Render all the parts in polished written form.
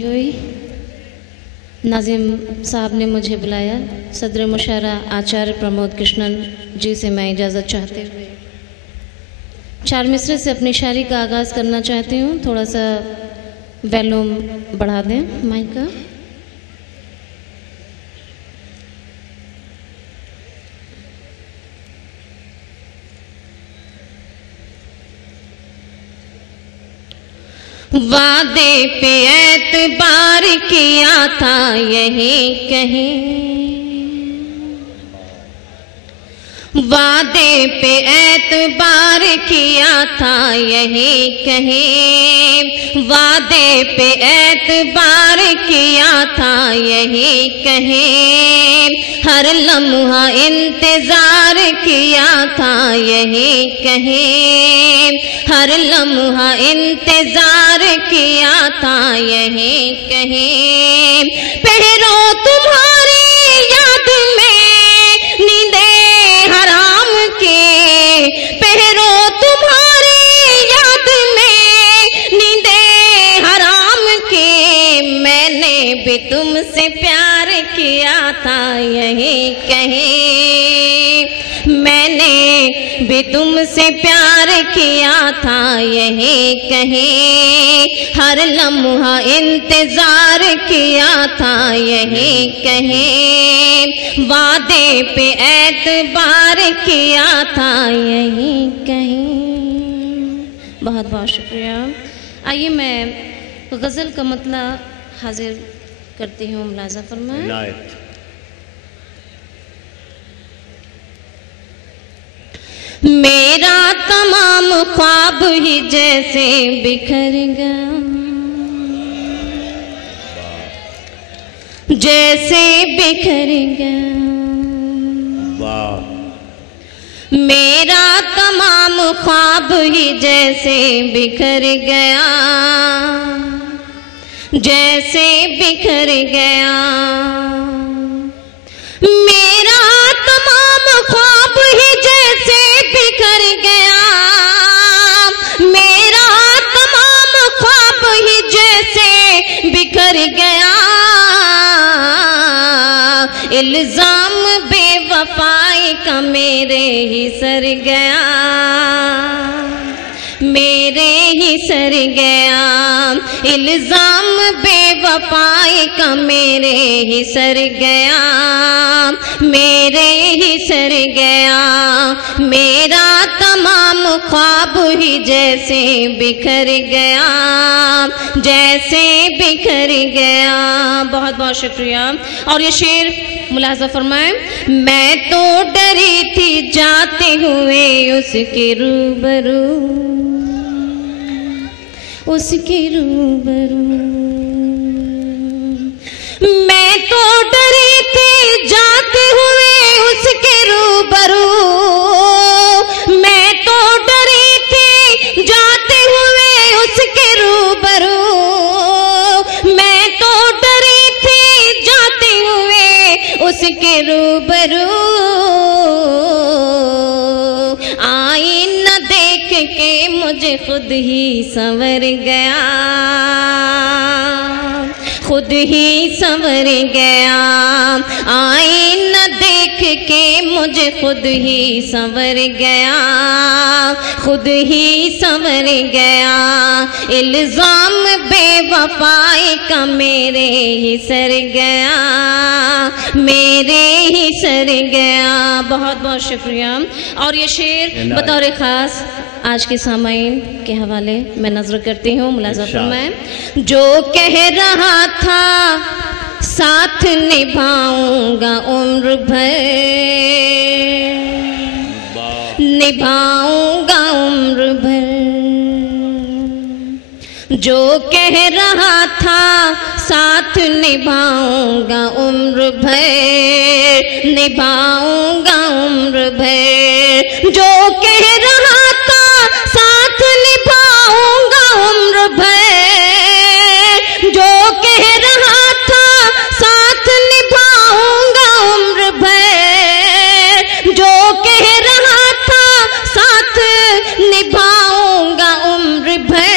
ہوئی ناظم صاحب نے مجھے بلایا، صدر مشاعرہ آچاریہ پرمود کرشنن جی سے میں اجازت چاہتے ہوئے 4 مصرے سے اپنی شاعری کا آغاز کرنا چاہتی ہوں۔ تھوڑا سا ویلوم بڑھا دیں مائک کا۔ وعدے پہ اعتبار کیا تھا یہی کہیں، وعدے پہ اعتبار کیا تھا یہی کہیں، وعدے پہ اعتبار کیا تھا یہی کہیں، ہر لمحہ انتظار کیا تھا یہی کہیں، ہر لمحہ انتظار کیا تھا یہی کہیں، پہرو تمہاری یاد میں نیندیں حرام کی، پہرو تمہاری یاد میں نیندیں حرام کی، میں نے بھی تم سے پیار کیا تھا یہی کہیں، میں نے بھی تم سے پیار کیا تھا یہی کہیں، ہر لمحہ انتظار کیا تھا یہی کہیں، وعدے پہ اعتبار کیا تھا یہی کہیں۔ بہت بہت شکریہ۔ آئیے میں غزل کا مطلع حاضر کرتی ہوں، ملاحظہ فرمائیں۔ میرا تمام خواب ہی جیسے بکھر گیا، جیسے بکھر گیا، میرا تمام خواب ہی جیسے بکھر گیا، جیسے بکھر گیا، میرا تمام خواب ہی جیسے بکھر گیا، میرا تمام خواب ہی جیسے بکھر گیا، الزام بے وفائی کا میرے ہی سر گیا، میرے ہی سر گیا، الزام بے وفائی کا میرے ہی سر گیا، میرے ہی سر گیا، میرا تمام خواب ہی جیسے بکھر گیا، جیسے بکھر گیا۔ بہت بہت شکریہ۔ اور یہ شعر ملاحظہ فرمائیں۔ میں تو ڈری تھی جاتے ہوئے اس کے روبرو، اس کے روبرو، میں تو ڈری تھی جاتے ہوئے اس کے روبرو، میں تو ڈری تھی جاتے ہوئے اس کے روبرو، میں تو ڈری تھی جاتے ہوئے اس کے روبرو، آئینہ دیکھ کے مجھے خود ہی سنور گیا، خود ہی سنور گیا، آئینہ دیکھ کے مجھے خود ہی سنور گیا، خود ہی سنور گیا، الزام بے وفائی کا میرے ہی سر گیا، میرے ہی سر گیا۔ بہت بہت شکریہ۔ اور یہ شعر بطور خاص آج کے سامعین کے حوالے میں نظر کرتی ہوں، ملاحظہ فرمائیں۔ جو کہہ رہا تھا ساتھ نبھاؤں گا عمر بھر، نبھاؤں گا عمر بھر، جو کہہ رہا تھا ساتھ نبھاؤں گا عمر بھر، نبھاؤں گا عمر بھر، جو کہہ رہا تھا ساتھ نبھاؤں گا عمر بھر، جو کہہ رہا تھا ساتھ نبھاؤں گا عمر بھر، جو کہہ رہا تھا ساتھ نبھاؤں گا عمر بھر،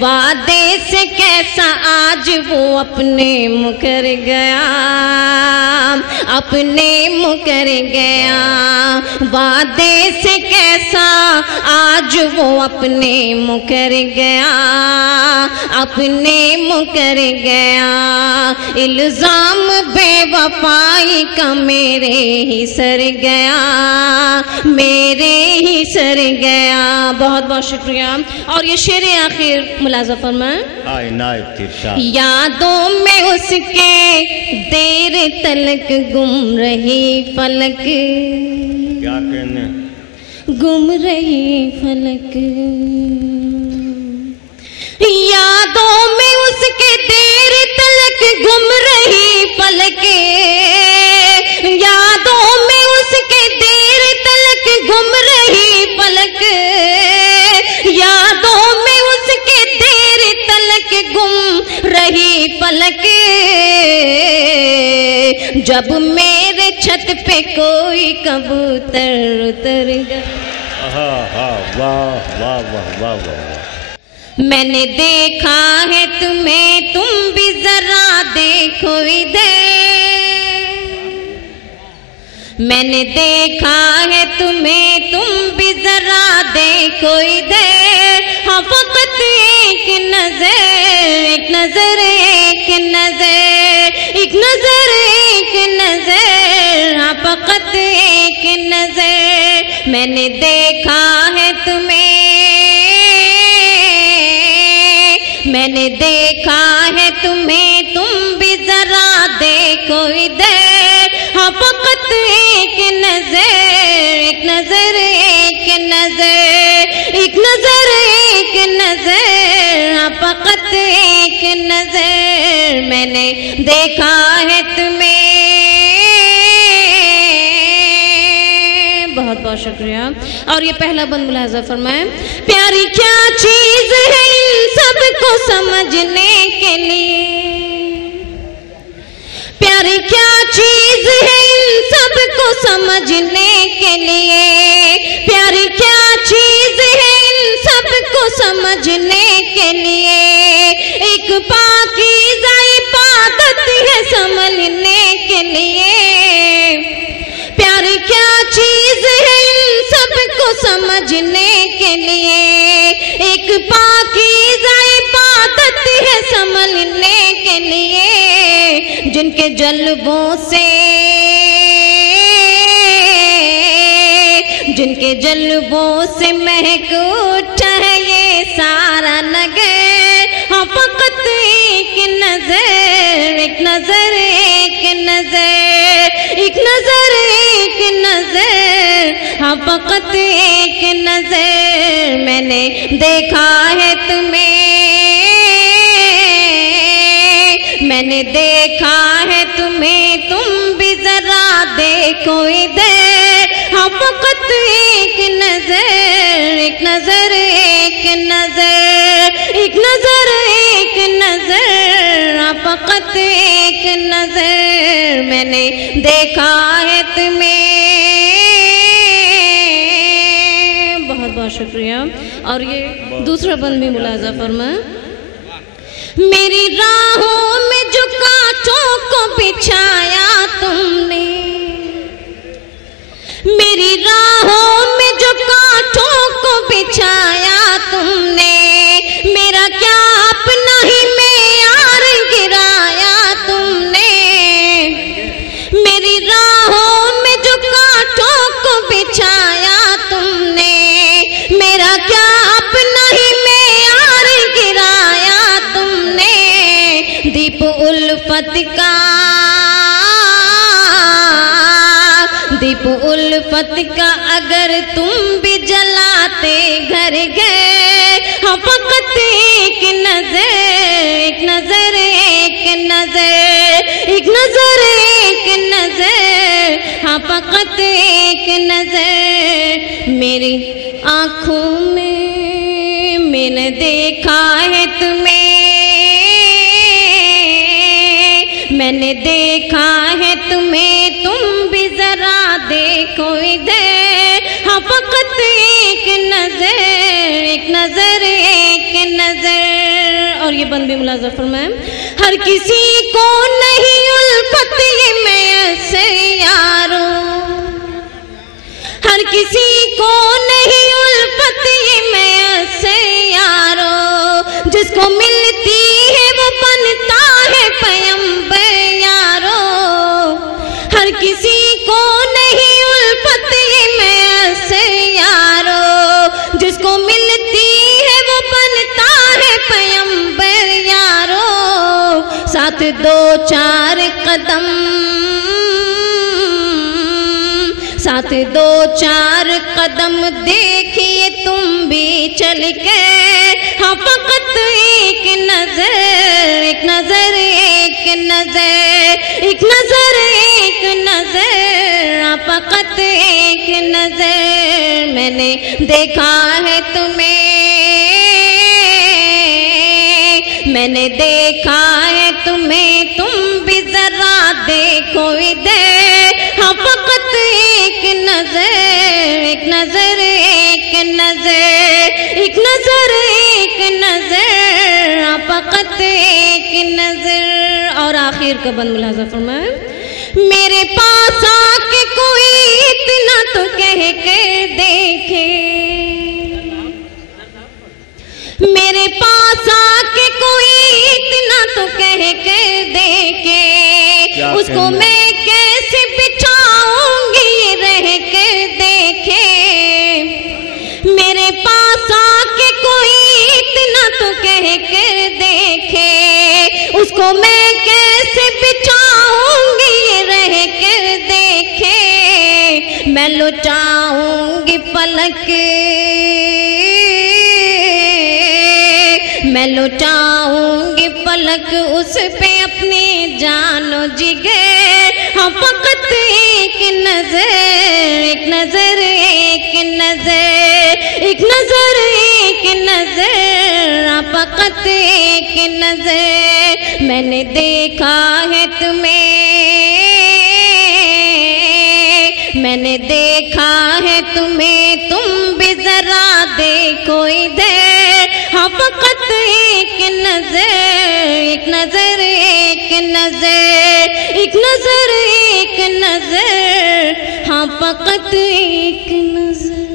وعدے وعدے سے کیسا آج وہ اپنے مکر گیا، اپنے مکر گیا، وعدے سے کیسا آج وہ اپنے مکر گیا، اپنے مکر گیا، الزام بے وفائی کا میرے ہی سر گیا، میرے ہی سر گیا۔ بہت بہت شکریہ۔ اور یہ شعر آخر ملاحظہ فرمائیں۔ یادوں میں اس کے دیر تلک گم رہی فلک، کیا کہنے گم رہی فلک، یادوں میں اس کے دیر تلک گم رہی فلک، یادوں میں اس کے دیر تلک گم رہی فلک، یادوں میں اس کے دیر تلک گم رہی فلک، جب میرے چھت پہ کوئی کبوتر اتر گیا، واہ واہ واہ واہ واہ، میں نے دیکھا ہے تمہیں، تم بھی ذرا دیکھو ادھر، میں نے دیکھا ہے تمہیں، تم بھی ذرا دیکھو ادھر، ہاں فقط ایک نظر، ایک نظر، ایک نظر، ایک نظر، ایک نظر، ہاں فقط ایک نظر، میں نے دیکھا ہے تمہیں، میں نے دیکھا ہے تمہیں، تم بھی ذرا دیکھو ادھر، ہاں فقط ایک نظر، ایک نظر، ایک نظر، ایک نظر، ایک نظر، ہاں فقط ایک نظر، میں نے دیکھا ہے تمہیں۔ بہت بہت شکریہ۔ اور یہ پہلا بند ملاحظہ فرمائیں۔ پیاری کیا چیز ہے ان سب کو سمجھنے کے لیے، پیاری کیا چیز ہے ان سب کو سمجھنے کے لیے، پیاری کیا چیز ہے ان سب کو سمجھنے کے لیے، ایک پاکیزہ عبادت ہے سنبھلنے کے لیے، پیاری کیا چیز ہے ان سب کو سمجھنے کے لیے، ایک پاکیزہ عبادت ہے سنبھلنے کے لیے، جن کے جلووں سے، جن کے جلووں سے مہک اٹھا ہے یہ سارا نگر، ہاں فقط ایک نظر، ایک نظر، ایک نظر، ایک نظر، ایک نظر، ہاں فقط ایک نظر، میں نے دیکھا ہے تمہیں، میں نے دیکھا ہے تمہیں، تم بھی ذرا دیکھو ادھر، ہاں فقط ایک نظر، ایک نظر، ایک نظر، ایک نظر، ایک نظر، ہاں فقط ایک نظر، میں نے دیکھا ہے تمہیں۔ بہت بہت شکریہ۔ اور یہ دوسرا بند بھی ملاحظہ فرمائیں۔ میری راہوں میں جو کانٹوں کو بچھایا تم نے، میری راہوں میں جو کانٹوں کو بچھایا تم نے، میرا کیا اپنا ہی معیار گرایا تم نے، میری راہوں میں جو کانٹوں کو بچھایا تم نے، میرا کیا اپنا ہی معیار گرایا تم نے، دیپ الفت کا، دیپ الفت کا اگر تم بھی جلاتے گھر گئے، ہاں فقط ایک نظر، ایک نظر، ایک نظر، ایک نظر، ایک نظر، ہاں فقط ایک نظر، میری آنکھوں میں نے دیکھا ہے تمہیں، میں نے دیکھا ہے تمہیں، تم بھی ذرا دیکھو ادھر، ہاں فقط ایک نظر، ایک نظر، ایک نظر، اور اور یہ بند بھی ملاحظہ فرمائیں. ہر کسی کو نہیں الفت یہ میسر یارو، ہر کسی کو نہیں الفت یہ میسر یارو، جس کو ملتی ہے وہ بنتا ہے پیمبر یارو. ہر کسی کو نہیں الفت یہ میسر یارو، جس کو ملتی ہے وہ بنتا ہے پیمبر یارو. ساتھ دو چار قدم، ساتھ دو چار قدم دیکھیے تم بھی چل کے. ہاں فقط ایک نظر، ایک نظر، ایک نظر، ایک نظر، ایک نظر، ہاں فقط ایک نظر. میں نے دیکھا ہے تمہیں، میں نے دیکھا ہے تمہیں، تم بھی ذرا دیکھو ادھر. ہاں فقط ایک نظر، ایک نظر، ایک نظر، ایک نظر، ایک نظر، ہاں فقط ایک نظر. اور آخر کا بند ملاحظہ فرمائیں. میرے پاس آ کے کوئی اتنا تو کہہ کر دیکھے، میرے پاس آ کے کوئی اتنا تو کہہ کر دیکھے. اس کو میں کیسے بچھاؤں گی رہ کر دیکھے. میرے پاس آ کے کوئی اتنا تو کہہ کر دیکھے. اس کو میں کیسے بچھاؤں گی رہ کر دیکھے. میں لٹاؤں گی پلک، میں لٹاؤں گی پلک اس پہ اپنی جان و جگر. ہاں فقط ایک نظر، ایک نظر، ایک نظر، ایک نظر، ایک نظر، ہاں فقط ایک نظر. میں نے دیکھا ہے تمہیں، میں نے دیکھا ہے تمہیں، تم بھی ذرا دیکھو ادھر. ہاں فقط ایک نظر، ایک نظر، ایک نظر، ایک نظر، ایک نظر، ہاں فقط ایک نظر.